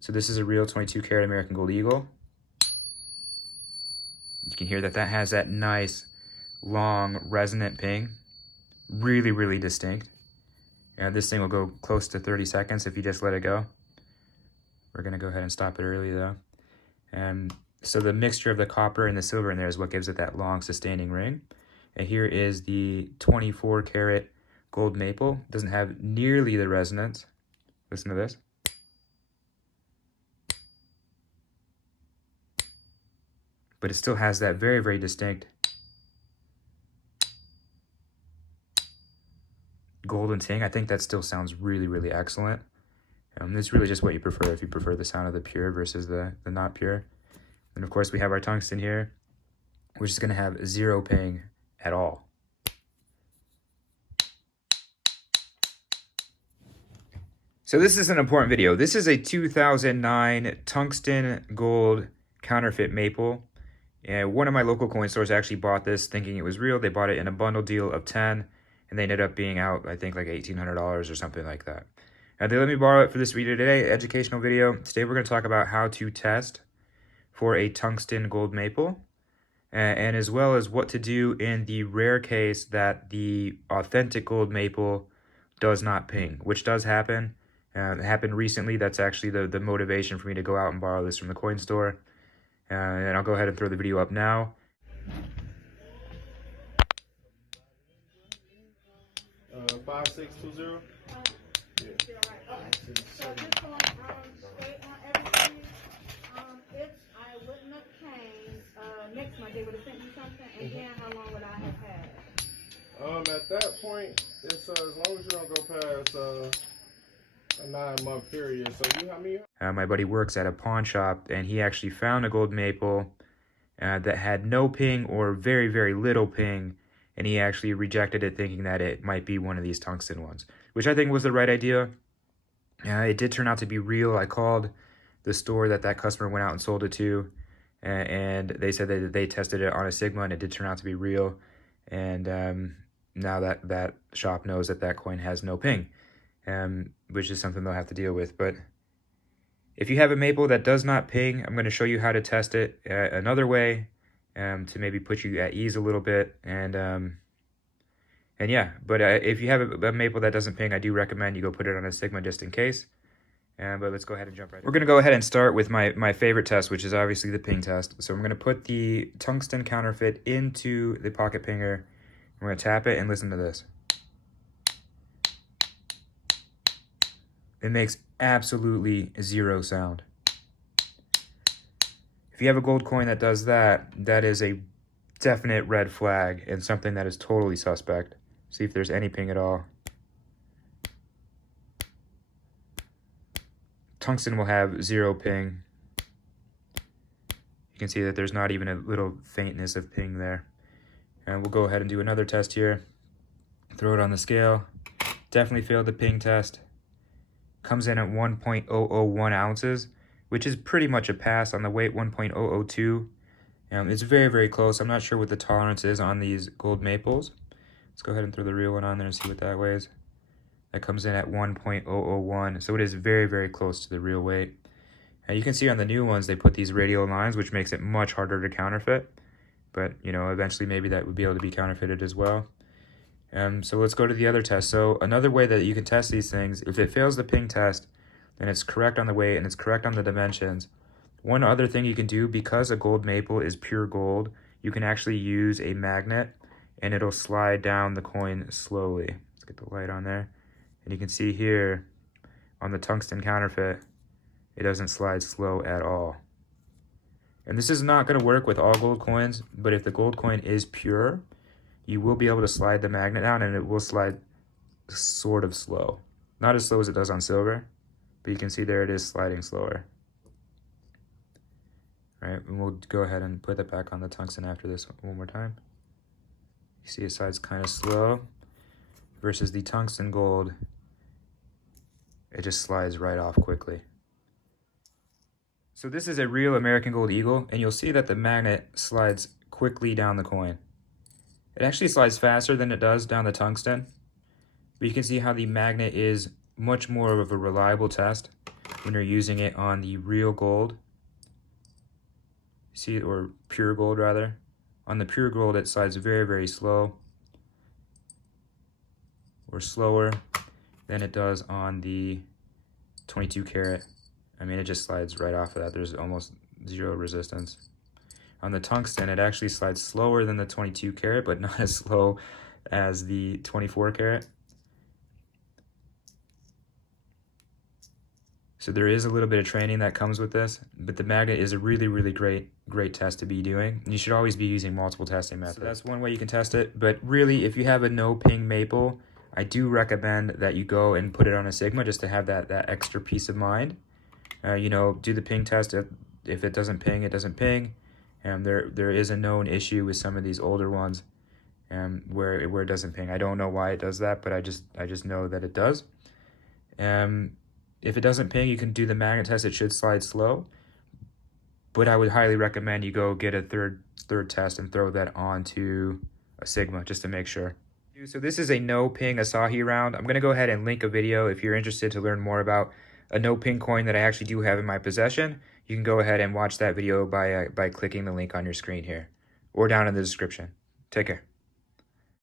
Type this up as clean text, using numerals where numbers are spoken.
So this is a real 22 karat American Gold Eagle. You can hear that that has that nice, long, resonant ping. Really, really distinct. And this thing will go close to 30 seconds if you just let it go. We're gonna go ahead and stop it early though. And so the mixture of the copper and the silver in there is what gives it that long, sustaining ring. And here is the 24 karat gold maple. Doesn't have nearly the resonance. Listen to this. But it still has that very, very distinct golden ting. I think that still sounds really, really excellent. It's really just what you prefer, if you prefer the sound of the pure versus the not pure. And of course we have our tungsten here, which is going to have zero ping at all. So this is an important video. This is a 2009 tungsten gold counterfeit maple. And one of my local coin stores actually bought this thinking it was real. They bought it in a bundle deal of 10, and they ended up being out, I think, like $1,800 or something like that. They let me borrow it for this video today, educational video. Today we're going to talk about how to test for a tungsten gold maple, and as well as what to do in the rare case that the authentic gold maple does not ping, which does happen. It happened recently. That's actually the motivation for me to go out and borrow this from the coin store. And I'll go ahead and throw the video up now. 5620. So just on straight on everything, if I wouldn't have came next month, they would have sent me something, and then how long would I have had? At that point, it's as long as you don't go past a 9-month period. So you, how many? My buddy works at a pawn shop, and he actually found a gold maple that had no ping or very, very little ping, and he actually rejected it thinking that it might be one of these tungsten ones, which I think was the right idea. It did turn out to be real. I called the store that customer went out and sold it to, and they said that they tested it on a Sigma, and it did turn out to be real. And now that shop knows that coin has no ping, which is something they'll have to deal with. But if you have a maple that does not ping, I'm going to show you how to test it another way to maybe put you at ease a little bit. And yeah, but if you have a maple that doesn't ping, I do recommend you go put it on a Sigma just in case. But let's go ahead and jump right in. We're going to go ahead and start with my favorite test, which is obviously the ping test. So I'm going to put the tungsten counterfeit into the pocket pinger. I'm going to tap it and listen to this. It makes absolutely zero sound. If you have a gold coin that does that, that is a definite red flag and something that is totally suspect. See if there's any ping at all. Tungsten will have zero ping. You can see that there's not even a little faintness of ping there. And we'll go ahead and do another test here. Throw it on the scale. Definitely failed the ping test. Comes in at 1.001 ounces, which is pretty much a pass. On the weight, 1.002. It's very, very close. I'm not sure what the tolerance is on these gold maples. Let's go ahead and throw the real one on there and see what that weighs. That comes in at 1.001, so it is very, very close to the real weight. And you can see on the new ones, they put these radial lines, which makes it much harder to counterfeit. But, you know, eventually maybe that would be able to be counterfeited as well. So let's go to the other test. So another way that you can test these things, if it fails the ping test, then it's correct on the weight and it's correct on the dimensions. One other thing you can do, because a gold maple is pure gold, you can actually use a magnet and it'll slide down the coin slowly. Let's get the light on there. And you can see here on the tungsten counterfeit, it doesn't slide slow at all. And this is not going to work with all gold coins, but if the gold coin is pure, you will be able to slide the magnet down and it will slide sort of slow. Not as slow as it does on silver, but you can see there it is sliding slower. All right, and we'll go ahead and put that back on the tungsten after this one more time. You see it slides kind of slow versus the tungsten gold. It just slides right off quickly. So this is a real American Gold Eagle, and you'll see that the magnet slides quickly down the coin. It actually slides faster than it does down the tungsten, but you can see how the magnet is much more of a reliable test. when you're using it on the real gold. See, or pure gold rather. On the pure gold, it slides very, very slow, or slower than it does on the 22 karat. I mean, it just slides right off of that. There's almost zero resistance. On the tungsten, it actually slides slower than the 22 karat, but not as slow as the 24 karat. So there is a little bit of training that comes with this, but the magnet is a really, really great test to be doing. And you should always be using multiple testing methods. So that's one way you can test it. But really, if you have a no ping maple, I do recommend that you go and put it on a Sigma just to have that extra peace of mind. You know, do the ping test. If it doesn't ping, it doesn't ping. There is a known issue with some of these older ones where it doesn't ping. I don't know why it does that, but I just know that it does. If it doesn't ping, you can do the magnet test. It should slide slow, but I would highly recommend you go get a third test and throw that onto a Sigma just to make sure. So this is a no ping Asahi round. I'm gonna go ahead and link a video if you're interested to learn more about a no ping coin that I actually do have in my possession. You can go ahead and watch that video by clicking the link on your screen here or down in the description. Take care.